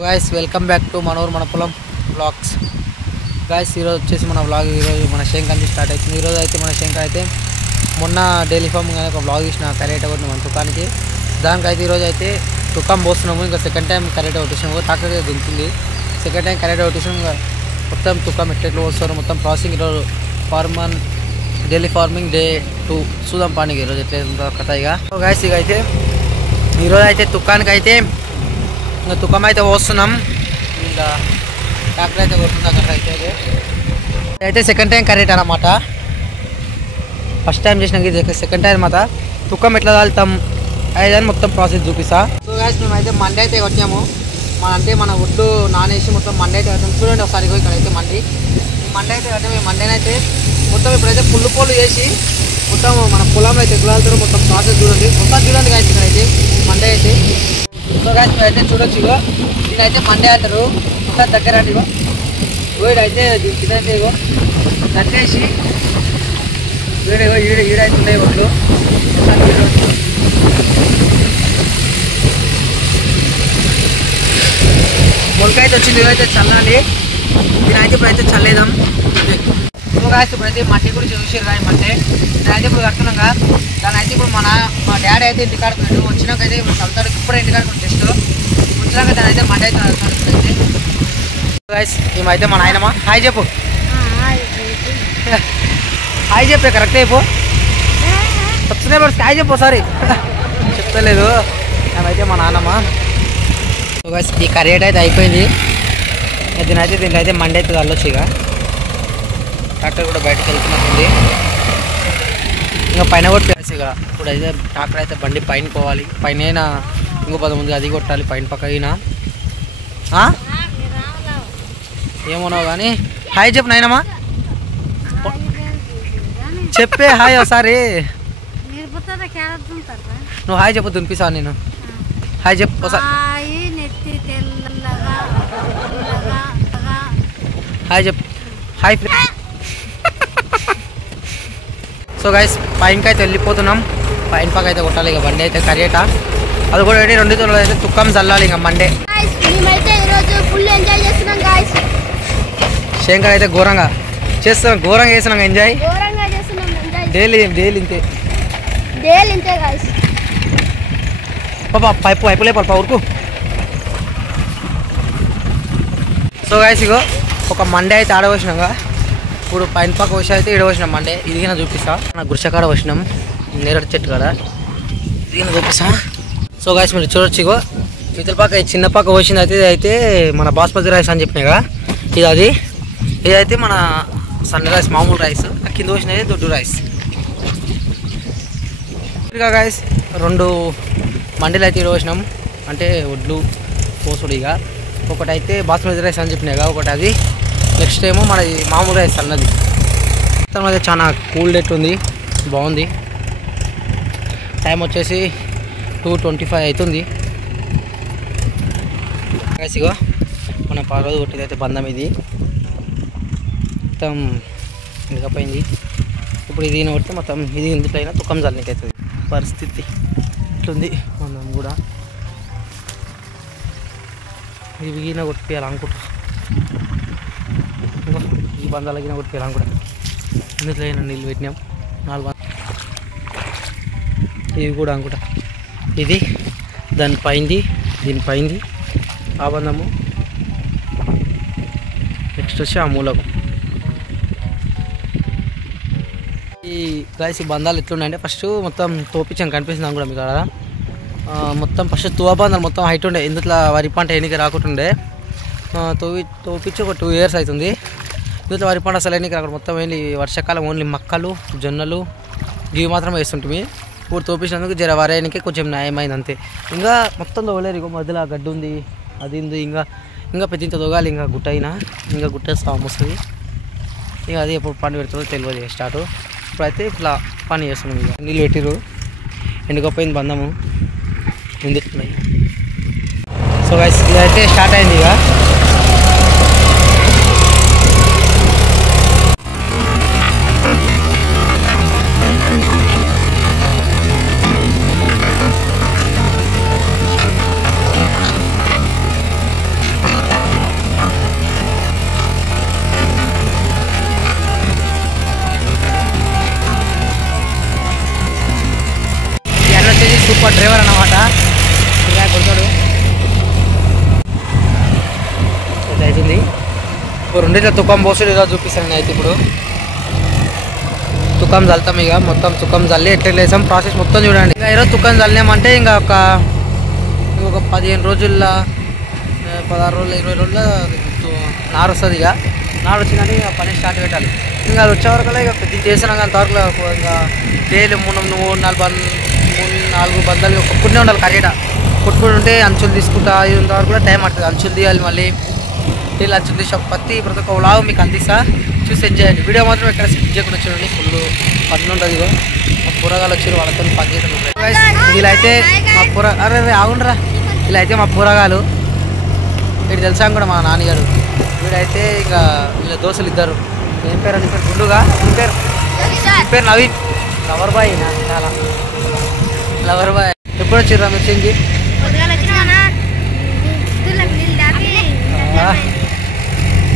Guys welcome back to मनोर मन పొలం व्लॉग्स गाइस ఈ రోజు వచ్చేసి మన వ్లాగ్ ఈ రోజు మన శంకర్ నుంచి స్టార్ట్ అవుతుంది। ఈ రోజు అయితే మన శంకర్ అయితే మొన్న డైలీ ఫార్మ్ గానే ఒక వ్లాగ్ చేసిన కరెక్ట్ కొట్టిన మన తుకానికి దానికైతే ఈ రోజు అయితే తుకం పోస్తున్నాము। ఇంకా సెకండ్ టైం కరెక్ట్ కొట్టేసాము, ట్రాక్టర్ అయితే దించింది। సెకండ్ టైం కరెక్ట్ కొట్టేసాము, మొత్తం తుకం ఎట్లా వస్తారు మొత్తం ప్రాసెసింగ్ ఈ రోజు ఫార్మన్ డైలీ ఫార్మింగ్ డే 2 చూద్దాం పానికి ఈ రోజు ఎట్లా ఉందో కథ। ఇక సో గాइस ఇక అయితే ఈ రోజు అయితే తుకానికి అయితే తుకం అయితే పోస్తున్నాం। ఇంకా ట్రాక్టర్ అయితే కొడుతుంది అక్కడ అయితే సెకండ్ టైం కరెక్ట్ అన్నమాట। ఫస్ట్ టైం చేసినాక ఇది సెకండ్ టైం అన్నమాట। తుకం ఎట్లా కాలుతాం అదని మొత్తం ప్రాసెస్ చూపిస్తా। సో గాయ్స్ మేమైతే మండే అయితే కొట్టాము, మన ఒడ్డు నానేసి మొత్తం మండే అయితే కట్టాము। చూడండి ఒకసారి ఇక్కడ అయితే మండే అయితే కట్టాము। ఈ మండేనైతే మొత్తం ఇప్పుడైతే పుల్లు పోలు చేసి మొత్తం మన పొలంలో అయితే ఎట్లా వెళ్తారో మొత్తం ప్రాసెస్ చూడండి, మొత్తం చూడండి గాయ్స్ ఇక్కడైతే మండే అయితే। సో గాయ్స్ మీరైతే చూడొచ్చు, ఇగో దీనైతే మండే అంటారు। మొత్తం దగ్గర అంటే ఇగో వీడైతే దీనికైతే ఇగో కట్టేసి వీడిగో ఈడైతే ఉన్నాయి ఒడ్లు మొలకైతే వచ్చింది, ఇవైతే చల్లాలి। దీనైతే ఇప్పుడైతే చల్లేదాం। సో గాయ్స్ ఇప్పుడైతే మట్టి గురించి చూసారు కానీ మట్టి నేనైతే ఇప్పుడు కడుతున్నాగా దాని అయితే ఇప్పుడు మా డాడీ అయితే ఇంటికాడుకున్నాడు, వచ్చినాకైతే ఇప్పుడు చల్తాడు। ఇప్పుడే ఇంటికాడుకుని జస్ట్ వచ్చినాక దాని అయితే మట్టి అయితే కడుతున్నాడు ఇప్పుడైతే। గాయ్స్ మేమైతే మా నాయనమ్మ హాయ్ చెప్పు, హాయ్ చెప్పే కరెక్ట్ అయిపో వస్తున్నాయి బట్ హాయ్ చెప్పు సారీ చెప్తలేదు। మేమైతే మా నాన్నమ్మ। సో గాయ్స్ ఈ కర్రీ అయితే అయిపోయింది, దీంట్లో అయితే మండే అయితే వెళ్ళొచ్చు। ఇక ట్రాక్టర్ కూడా బయటకు వెళ్తున్నట్టుంది, ఇంకా పైన కొట్టేసి ఇక ఇప్పుడు అయితే ట్రాక్టర్ అయితే బండి పైన పోవాలి, పైన ఇంకో 10 ముందు అది కొట్టాలి పైన పక్కన। ఏమన్నావు కానీ హాయ్ చెప్పు నాయనమ్మా, చెప్పే హాయ్ ఒకసారి నువ్వు హాయ్ చెప్పు దునిపిస్తాను నేను, హాయ్ చెప్పు ఒకసారి హాయ్ చెప్పు హాయ్ ఫ్రెండ్। సో గైస్ పైనకి అయితే వెళ్ళిపోతున్నాం, పైన పక్క అయితే కొట్టాలి ఇక బండి అయితే కర్రీట అది కూడా 2 తొలలు అయితే తుక్కం చల్లాలి ఇంకా మండే। శంకర్ అయితే ఘోరంగా చేస్తున్నాం ఎంజాయ్ డైలీ ఇంతే పాపా పైపు లేపాలి ఊరుకు। సో గైస్ ఇగో ఒక మండే అయితే ఆడవచ్చినాగా, ఇప్పుడు పైన పక్క వచ్చి అయితే ఇడవచ్చినాం మండే, ఇదిగిన చూపిస్తా। నాకు గుడిసెకాడ వచ్చినాం నేరడు చెట్టు కాడ, ఇదిగిన చూపిస్తా। సో గైస్ మీరు చూడొచ్చు, ఇగో ఇతర పక్క చిన్న పక్క వచ్చింది అయితే ఇదైతే మన బాస్మతి రైస్ అని చెప్పినాగా ఇదైతే మన సన్న రైస్ మామూలు రైస్, కింద వచ్చినది దొడ్డు రైస్। ఇక గైస్ 2 మండీలు అయితే ఇడవచ్చినాం, అంటే ఒడ్లు పోసుడు। ఇక ఒకటైతే బాస్మతి రైస్ అని చెప్పినాగా, ఒకటి అది నెక్స్ట్ ఏమో మనది మామూలు రైస్ అన్నది। మొత్తం అయితే చాలా కూల్ డేట్ ఉంది, బాగుంది। టైం వచ్చేసి 2:25 అవుతుంది। ఇగో మన రోజు కొట్టేది అయితే బంధం ఇది మొత్తం ఎండికపోయింది। ఇప్పుడు ఇది కొడితే మొత్తం ఇది ఎందుకైనా తుక్కం చల్లనికి అవుతుంది, పరిస్థితి ఇట్లుంది। మనం కూడా ఇవి గిన కొట్టియాలనుకుంటా, ఇంకో ఈ బంధాల గిన కొట్టియాలనుకుంటా, ఇందులో అయినా నీళ్ళు పెట్టినాం 4 ఇవి కూడా అనుకుంటా, ఇది దీనిపైంది ఆ బంధము, నెక్స్ట్ వచ్చి ఆ మూలకు। ఈ గాయస్ ఈ బంధాలు ఎట్లున్నాయంటే ఫస్ట్ మొత్తం తోపించాను కనిపిస్తుంది కూడా మీకు కదా, మొత్తం ఫస్ట్ తువ బంధాలు మొత్తం హైట్ ఉండే, ఇందులో వరి పంట ఎన్నిక రాకుంటుండే, తోపించి ఒక 2 years అవుతుంది। ఇందులో వరి పంట అసలు ఎన్నిక రాకుండా మొత్తం ఏంటి వర్షాకాలం ఓన్లీ మక్కలు జొన్నలు ఇవి మాత్రం వేస్తుంటుంది। ఇప్పుడు తోపించినందుకు జర వరేనికి కొంచెం న్యాయమైంది అంతే, ఇంకా మొత్తం తోగలేరు। ఇక మధ్యలో గడ్డి ఉంది అది ఉంది, ఇంకా పెద్ద ఇంత తోగాలి, ఇంకా గుట్ట అయినా ఇంకా గుట్ట సాము వస్తుంది। ఇక అది ఎప్పుడు పని పెడుతుందో తెలియదు స్టార్ట్। ఇప్పుడైతే ఇట్లా పని చేస్తున్నాం, ఇక నీళ్ళు పెట్టిరు ఎండుకపోయింది బంధము ఎందుకున్నాయి। సో గైస్ ఇదైతే స్టార్ట్ అయింది ఇక। రెండిట్లో తుకం పోసుడు ఈరోజు చూపిస్తాను నేను అయితే ఇప్పుడు తుకం చల్లుతాం ఇక మొత్తం తుకం చల్లి ఎట్లా వేసాం ప్రాసెస్ మొత్తం చూడండి. ఇంకా ఈరోజు తుకం చల్లినామంటే ఇంకా ఒక 15 రోజుల్లో 16 రోజులు 20 రోజుల్లో నారు వస్తుంది. ఇక నారు వచ్చిందంటే ఇక పని స్టార్ట్ పెట్టాలి. ఇంకా అది వచ్చే వరకు ఇక పెద్ద చేసినాక అంతవరకు ఇంకా డైలీ 3-4 బందాలు కొట్టుకుంటూనే ఉండాలి. కరెక్ట్గా కొట్టుకుంటుంటే అంచులు తీసుకుంటా ఇంతవరకు కూడా టైం పడుతుంది. అంచులు తీయాలి, మళ్ళీ డైలీ అంచులు తీసి ప్రతి ఒక్క వ్లాగ్ మీకు అందిస్తా, చూసి ఎంజాయ్ చేయండి. వీడియో మాత్రం ఇక్కడ స్కిప్ చేయకుండా చూడండి, ఫుల్ పని ఉంటుంది. ఇగో మా కూరగాయలు వచ్చారు, వాళ్ళతో పని చేయడం ఉంటుంది. ఇలా అయితే మా అరే ఆగుండ్రా, ఇలా అయితే మా కూరగాయలు వీడు తెలుసా కూడా మా నాన్నగారు. వీడైతే ఇక వీళ్ళ దోస్తులు ఇద్దరు. ఏం పేరు అని పేరు గుండుగా, ఏం పేరు నవీన్. లవర్ బాయ్ చాలా లవర్ బాయ్. ఎప్పుడు వచ్చిర్రా మీరు చెంగి?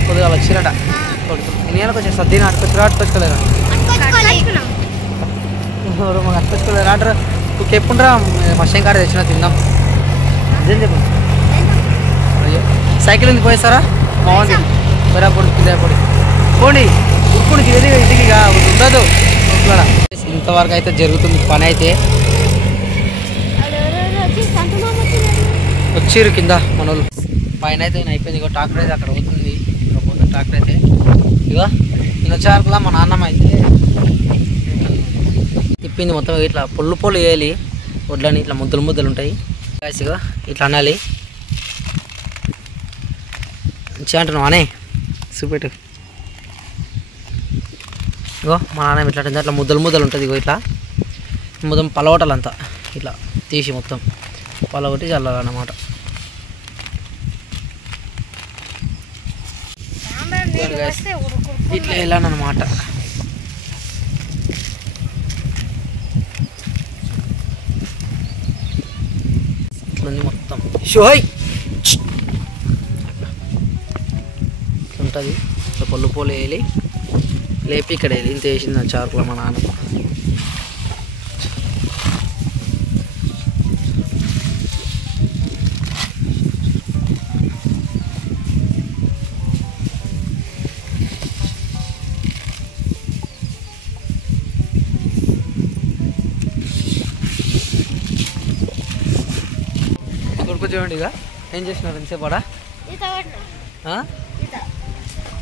కొద్దిగా వచ్చిరట. ఎన్ని గంటలకు వచ్చారు? సద్దీని అట్టుకొచ్చుకోలేరా? మాకు అట్టుకొచ్చుకోలేరు అంటారు. నువ్వు ఎప్పుడురా మషం కాడ తెచ్చినా తిందాం. అదేం చెప్పు. అయ్యో సైకిల్ ఎందుకు పోయేస్తారా? బాగుంది. బరాపొడి కిందపొడి పోండి, ఇప్పుడు ఇంటికి ఉండదు. ఇంతవరకు అయితే జరుగుతుంది పని. అయితే వచ్చిర్రు కింద మన వాళ్ళు. పైన అయితే అయిపోయింది. ఇగో ట్రాక్టర్ అయితే అక్కడ పోతుంది. ఇక్కడ పోతుంది ట్రాక్టర్ అయితే. ఇగో నేను వచ్చే వరకులా మా నాన్నమ్మ అయితే తిప్పింది మొత్తం. ఇట్లా పొల్లు వేయాలి వడ్లని, ఇట్లా ముద్దలు ఉంటాయి. ఇగో ఇట్లా అనాలి. మంచిగా అంటున్నావు అనే చూపెట్టు. ఇగో మా నాన్న ఇట్లా అట్లా ముద్దలు ఉంటుంది. ఇగో ఇట్లా మొత్తం పలవటాలంతా ఇట్లా తీసి మొత్తం పలవటి చల్లాలన్నమాట. ఇట్లా వెళ్ళానమాట. ఇట్లుంది మొత్తం షోయ్ ఉంటుంది. ఇట్లా పొల్లు వేయాలి, లేపి ఇక్కడ వెళ్ళి ఇంత వేసింది నా చారుకులో మా నాన్న. కొడుకు చూడండి ఇక ఏం చేసినారు ఎంతసేపడా.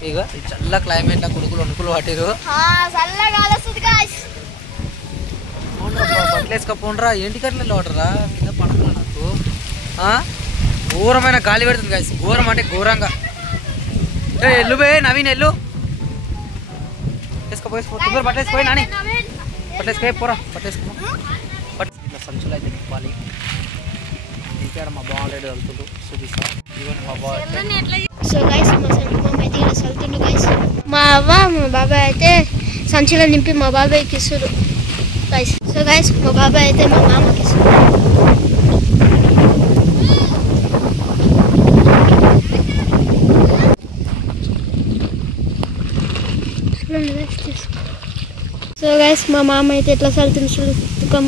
ఇక చల్ల క్లైమేట్ కొడుకులు వణుకులు పట్టిరు. బట్టలు వేసుకపోండ్రా, ఏంటి కట్లలో వాటరా కింద పడదు నాకు. ఘోరమైన గాలి పెడుతుంది గాయస్, ఘోరం అంటే ఘోరంగా. ఎల్లు పోయి నవీన్ ఎల్లు వేసుకోపోయి తొందర పట్టేసిపోయి నాని, పట్టేసిపోయి పోరా, పట్టేసుకో. ఇట్లా సంచులు అయితే తిప్పాలి. ఇంకా మా బాగుండేది వెళ్తుండ్రు చూపిస్తా. ఇవన్నీ మా బాగా. సో గైస్ మా అయితే ఇలా చల్తుండు గైస్. మా అవ్వ మా బాబాయ్ అయితే సంచిలో నింపి మా బాబాయ్కి ఇస్తురు గైస్. సో గైస్ మా బాబాయ్ అయితే మా మామకి ఇస్తురు. సో గైస్ మా మామ అయితే ఎట్లా చల్తుంది చూడు తుకం.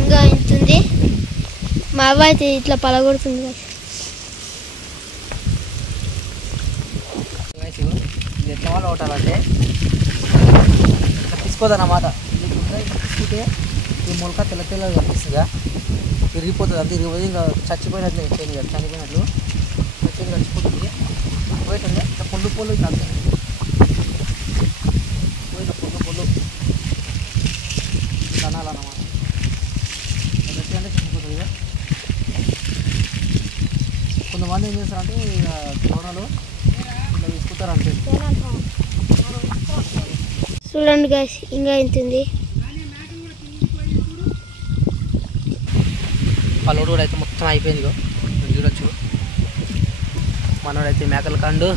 ఇంకా ఇంతుంది. మా అవ్వ అయితే ఇట్లా పలగొడుతుంది. ఇది ఎట్లా వాళ్ళు కొట్టాలంటే తీసుకోదన్నమాట. తీసుకుంటే ఈ మొలక తెల్లగా కనిపిస్తుందా, విరిగిపోతుంది. అంతే విరిగిపోయి ఇంకా చచ్చిపోయినట్లు అయిపోయింది కదా, చనిపోయినట్లు వచ్చేది చచ్చిపోతుంది. పోయితుంది ఇట్లా పొల్లు ఇట్లా పోయిన పొల్లు అనాలన్నమాట. అంటే చచ్చిపోతుంది. ఇక కొంతమంది ఏం చేస్తారంటే ఇక దూడలు ఇట్లా తీసుకుంటారంటే. చూడండి గాయస్ ఇంకా ఇంతుంది. పలోడు కూడా అయితే మొత్తం అయిపోయింది. చూడొచ్చు మనోడైతే మేకల కండు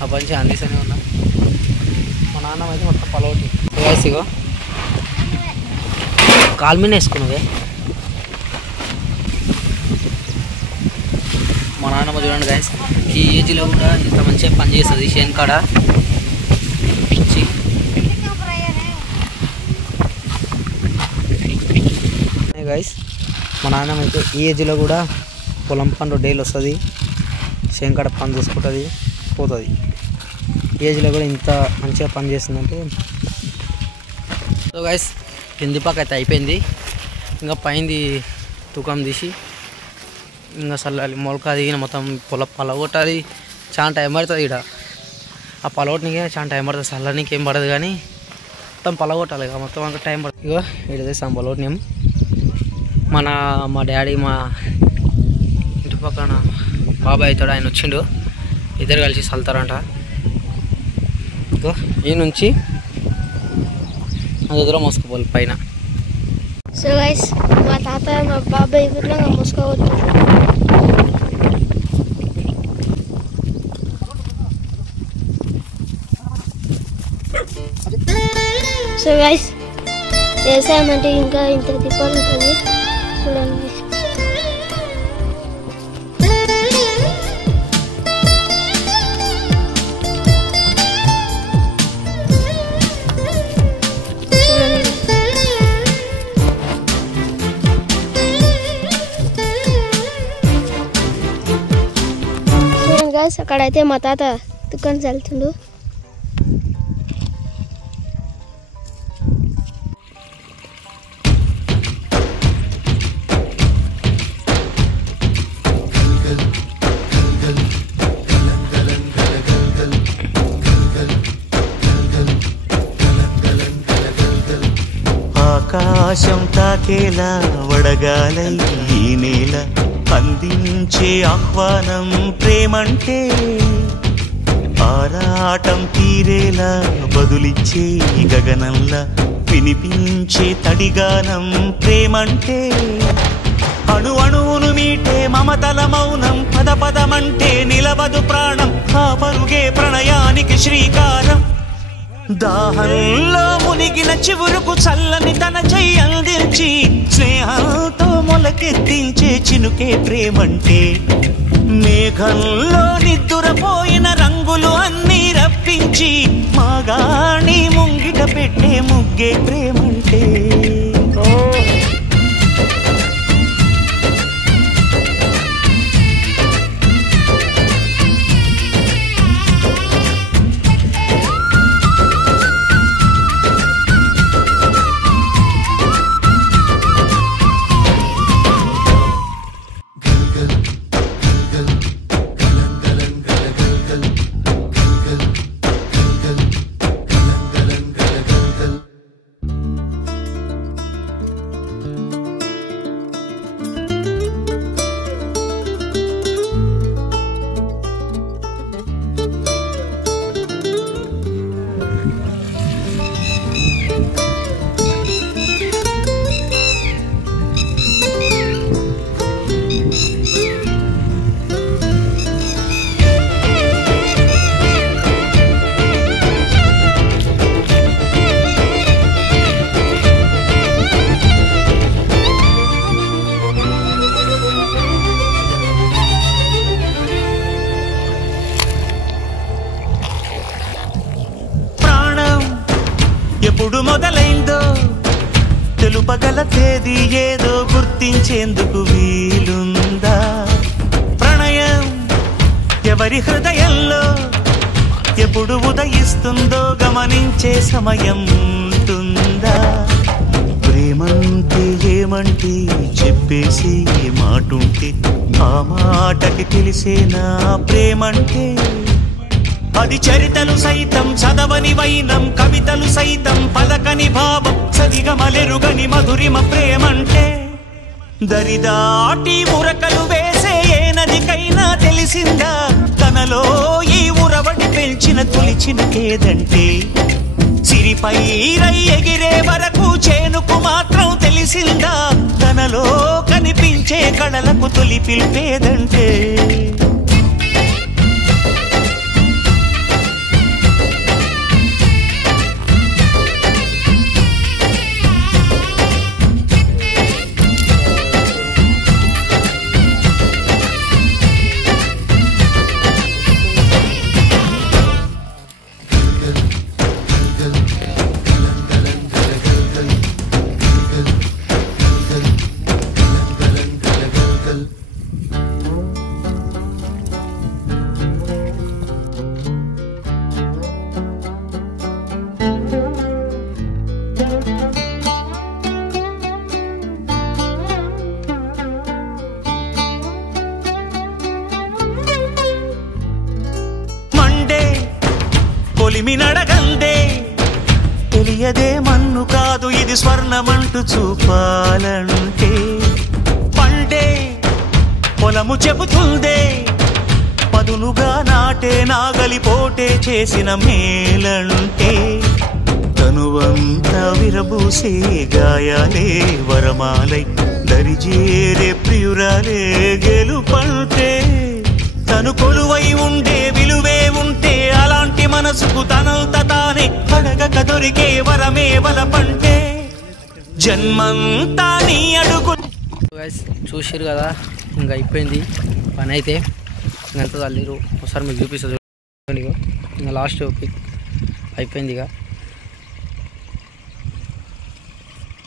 ఆ పంచి అందిస్తూనే ఉన్నా. మా నాన్నమ్మ అయితే మొత్తం పలోటి. ఇగో కాలు మీద వేసుకున్నవే. మా నాన్నమ్మ చూడండి గైస్, ఈ ఏజ్లో కూడా ఇంత మంచిగా పని చేస్తుంది చేను కాడ. గైస్ మా నాన్నమ్మ అయితే ఈ ఏజ్లో కూడా పొలం పనులు డైలీ వస్తుంది, చేను కాడ పని చూసుకుంటుంది, పోతుంది. ఈ ఏజ్లో కూడా ఇంత మంచిగా పని చేస్తుందంటే. సో గైస్ కింది పక్క అయితే అయిపోయింది, ఇంకా పైంది తూకం తీసి ఇంకా చల్లాలి. మొలక దిగిన మొత్తం పలగొట్టాలి. చాలా టైం పడుతుంది. ఇక్కడ ఆ పలగొట్టనికే చాలా టైం పడుతుంది, చల్లనికి ఏం పడదు కానీ మొత్తం పలగొట్టాలి. ఇక మొత్తం అంత టైం పడుతుంది. ఇక ఇక్కడ చేస్తాం పలగొట్టినాం. మా డాడీ మా ఇంటి పక్కన బాబాయ్ అవుతాడు, ఆయన వచ్చిండు, ఇద్దరు కలిసి చల్లుతారంట. ఇక ఈ నుంచి అంత దూరం మోసుకుపోవాలి పైన. సో గైస్ మా తాత మా బాబాయ్ కూడా మోసుకోవచ్చు. సో గైస్ వ్యవసాయం అంటే ఇంకా ఇంత తిప్పాలి ఉంటుంది చూడండి. గైస్ అక్కడైతే మా తాత దుకాణం చల్లుతుండు. ఆకాశం తాకేలా వడగాలై ఈ నేల అందించే ఆహ్వానం ప్రేమంటే, ఆరాటం తీరేలా బదులిచ్చే గగనంలా వినిపించే తడిగానం ప్రేమంటే, అణు అణువును మీటే మమతల మౌనం పద పదమంటే నిలవదు ప్రాణం, ఆ పరుగే ప్రణయానికి శ్రీకారం. దాహంలో మునిగిన చివురుకు చల్లని తన చెయ్యి అందించి స్నేహంతో మొలకెత్తించే చినుకే ప్రేమంటే, మేఘంలో నిద్దురపోయిన రంగులు అన్నీ రప్పించి మాగాణి ముంగిట పెట్టే ముగ్గే ప్రేమంటే. ఎప్పుడు మొదలైందో తెలుపగల తేదీ ఏదో గుర్తించేందుకు వీలుందా? ప్రణయం ఎవరి హృదయంలో ఎప్పుడు ఉదయిస్తుందో గమనించే సమయం ఉంటుందా? ప్రేమంటే ఏమంటే చెప్పేసి మాటుంటే ఆ మాటకి తెలిసేనా ప్రేమంటే? అది చరితలు సైతం చదవని వైనం, కవితలు సైతం పలకని భావం, సదిగమలెరుగని మధురిమ ప్రేమంటే. దరిదాటి ఉరకలు వేసే ఏ నదికైనా తెలిసిందా తనలో ఈ ఉరవడి పెంచిన తొలిచిన కేదంటే? సిరిపై రై ఎగిరే వరకు చేనుకు మాత్రం తెలిసిందా తనలో కనిపించే కళలకు తొలి పిలిపేదంటే? మన్ను కాదు ఇది స్వర్ణమంటూ చూపాలంటే పండే పొలము చెబుతుందే పదునుగా నాటే నాగలి పోటే చేసిన మేలంటే తనువంతా విరబూసే గాయాలే వరమాలై దరిజేరే ప్రియురాలే గెలుపంటే తను కొలువై ఉండే విలువే ఉంటే అలాంటి మనసుకు తనంత తానే అడగక దొరికే వరమే వలపంటే జన్మంతా నీ అడుగు. చూసిరు కదా, ఇంకా అయిపోయింది పని అయితే. ఇంకంతా చల్లిరు, ఒకసారి మీకు చూపిస్తుంది. ఇంకా లాస్ట్ పిక్ అయిపోయింది. ఇక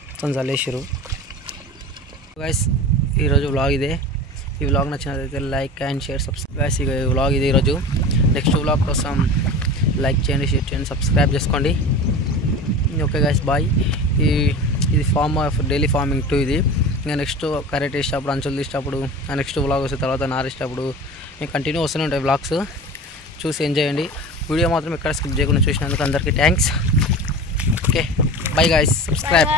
మొత్తం చల్లేసారు గైస్. ఈరోజు వ్లాగ్ ఇదే. ఈ వ్లాగ్ నచ్చినట్లయితే like and share subscribe guys. ఇక ఈ వ్లాగ్ ఇది ఈరోజు. నెక్స్ట్ వ్లాగ్ కోసం లైక్ చేయండి, షేర్ చేయండి, సబ్స్క్రైబ్ చేసుకోండి. Okay guys, bye. ఇది ఫార్మ్ ఆఫ్ డైలీ ఫార్మింగ్ 2 ఇది. ఇంకా నెక్స్ట్ కరెక్ట్ వేసేటప్పుడు, అంచులు తీసేటప్పుడు, నెక్స్ట్ వ్లాగ్ వస్తే తర్వాత నారేసేటప్పుడు ఇంకా కంటిన్యూ వస్తూనే ఉంటాయి వ్లాగ్స్. చూసి ఎంజాయ్ చేయండి. వీడియో మాత్రం ఎక్కడ స్కిప్ చేయకుండా చూసినందుకు అందరికీ thanks. Okay, bye guys, subscribe.